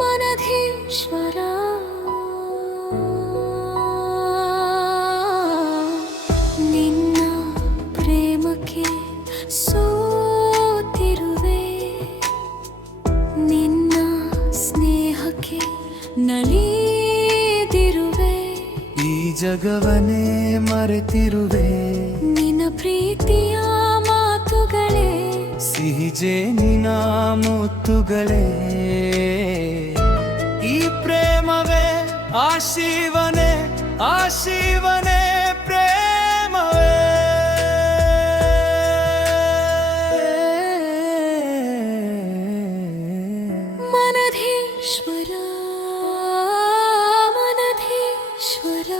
ಮನಧೀಶ್ವರ ನಿನ್ನ ಪ್ರೇಮಕ್ಕೆ ಸೋತಿರುವೆ, ನಿನ್ನ ಸ್ನೇಹಕ್ಕೆ ನಲಿದಿರುವೆ, ಈ ಜಗವನೇ ಮರೆತಿರುವೆ, ನಿನ್ನ ಪ್ರೀತಿಯ ಮಾತುಗಳೇ ಸಿಹಿ ಜೇನಿನ ಮುತ್ತುಗಳೇ. ಈ ಪ್ರೇಮವೇ ಆಶೀವನೆ, ಆಶೀವನೆ ಪ್ರೇಮವೇ. ಮನಧೀಶ್ವರ ಮನಧೀಶ್ವರ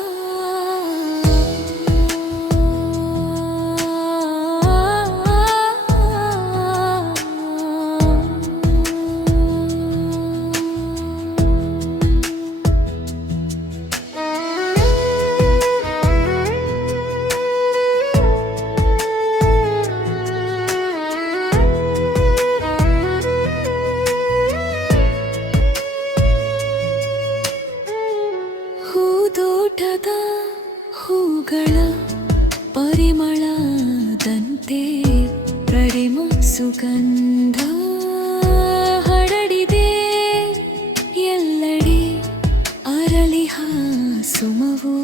ಹೂದೋಟದ ಹೂಗಳ ಪರಿಮಳದಂತೆ ಪ್ರೇಮ ಸುಗಂಧ ಹರಡಿದೆ ಎಲ್ಲೆಡೆ, ಅರಳಿಹ ಸುಮವು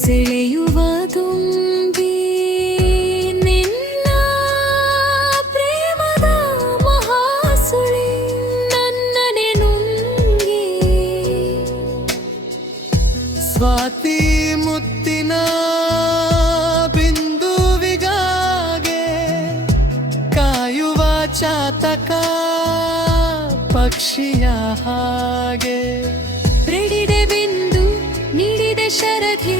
ಸೆಳೆಯುವ ತುಂಬಿ ನಿನ್ನ ಪ್ರೇಮದ ಮಹಾಸುಳಿ ನನ್ನನೆ ನುಂಗಿ. ಸ್ವಾತಿ ಮುತ್ತಿನ ಬಿಂದುವಿಗಾಗೆ ಕಾಯುವ ಚಾತಕ ಪಕ್ಷಿಯ ಹಾಗೆ, ಪ್ರೆಡಿಡೆ ಬಿಂದು ನೀಡಿದೆ ಶರಧಿ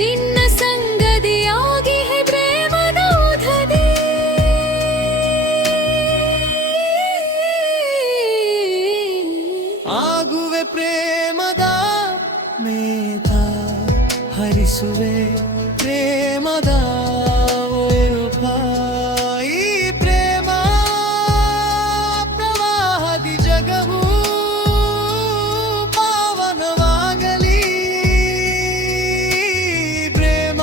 ನಿನ್ನ ಸಂಗದಿಯಾಗಿ ಪ್ರೇಮದ ಉಧದಿ. ಆಗುವೆ ಪ್ರೇಮದ ಮೇಧ ಹರಿಸುವೆ ಪ್ರೇಮದ ಓಪ. ಈ ಪ್ರೇಮ ಪ್ರವಾಹದಿ ಜಗವು ಪಾವನವಾಗಲಿ. ಪ್ರೇಮ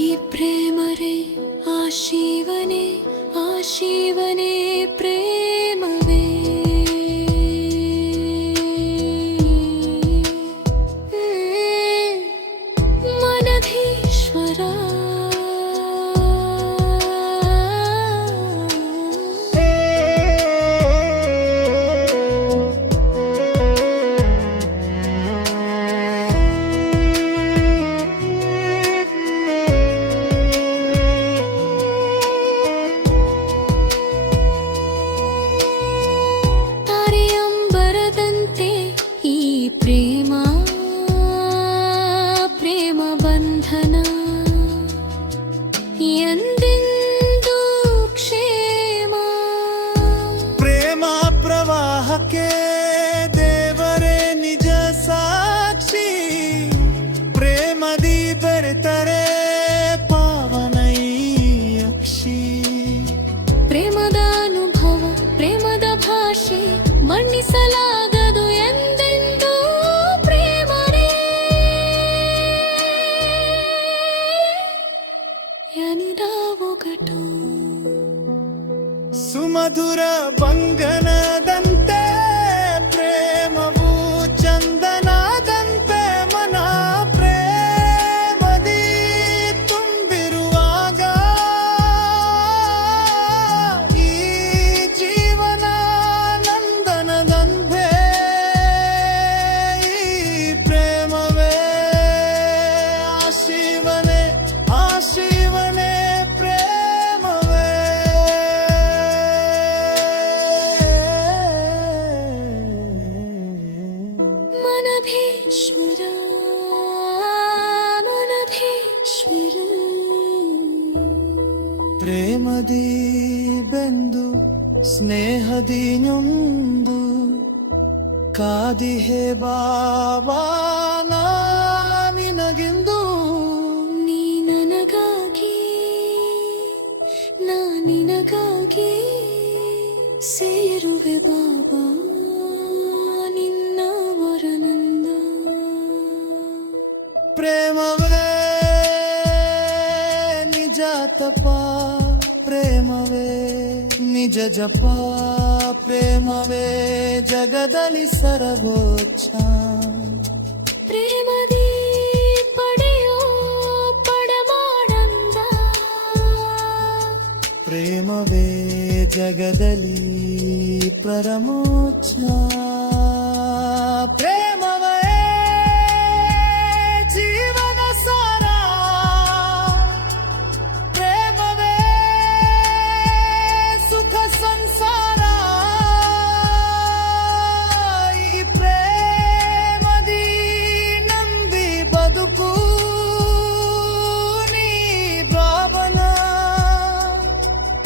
ಈ ಪ್ರೇಮರೇ ಆಶೀವನೆ, ಆಶೀವನೆ ಪ್ರೇಮವೇ. ಮನಧೀಶ್ವರ ತಾರೆಯಂಬರದಂತೆ ಈ ಪ್ರೇಮ, ಪ್ರೇಮ ಬಂಧನ ಎಂದೆಂದೂ ಕ್ಷೇಮ. ಪ್ರೇಮ ಪ್ರವಾಹಕ್ಕೆ ದೇವರೇ ನಿಜ ಸಾಕ್ಷಿ, ಪ್ರೇಮದಿ ಬೆರೆತರೆ ಪಾವನ ಈ ಅಕ್ಷಿ. ಪ್ರೇಮದ ಅನುಭವ, ಪ್ರೇಮದ ಭಾಷೆ ಮಣ್ಣಿಸಲಾಗದು ಎಂದೆಂದೂ ಪ್ರೇಮರೇ. ಯಾನಿರಾವೊಗಟು ಸುಮಧುರ ಬಂಗನದಂತೆ ಪ್ರೇಮವು ಚಂದನದಂತೆ ಮನ ಪ್ರೇಮದಿ ತುಂಬಿರುವಾಗ ಈ ಜೀವನ ನಂದನದಂತೆ. ಈ ಪ್ರೇಮವೇ ಆಶೀವನೆ, ಆಶೀವನೆ ಪ್ರೇಮವೇ. ಮನಧೀಶ್ವರ ಮನಧೀಶ್ವರ ಪ್ರೇಮದಿ ಬೆಂದು ಸ್ನೇಹದಿ ನೊಂದು ಕಾದಿಹೆ ಬಾಬಾನ ನನಗಿಂದು ನೀ ನನಗಾಗಿ ನಾ ನಿನಗಾಗಿ ಸೇರುವೆ ಬಾಬಾ ನಿನ್ನ ವರನಂದ ಪ್ರೇಮವೇ ನಿಜ ತಪ ಪ್ರೇಮವೇ ನಿಜ ಜಪ ಪ್ರೇಮವೇ ಜಗದಲ್ಲಿ ಸರ್ವೋಚ್ಚ ಪ್ರೇಮದಿ ಪಡೆಯೋ ಪಡಮಾಡಂದ ಪ್ರೇಮವೇ ಜಗದಲ್ಲಿ ಪರಮೋಚ್ಚ ಪ್ರೇಮವೇ ಜೀವನ ಸಾರ ಪ್ರೇಮವೇ ಸುಖ ಸಂಸಾರ ಈ ಪ್ರೇಮದಿ ನಂಬಿ ಬದುಕು ನೀ ಬಾಬನ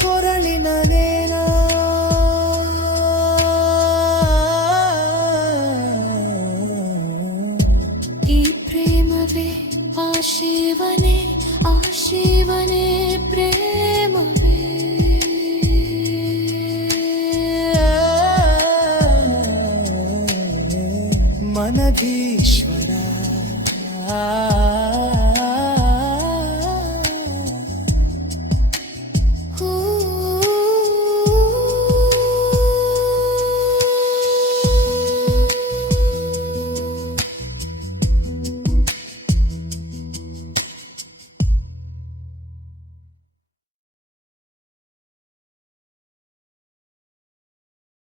ಕೊರಳಿನ ನೇನ ಈ ಪ್ರೇಮವೇ ಆಶೀವನೆ ಆಶೀವನೆ ಪ್ರೇಮವೇ ಮನದೀಶ್ವರ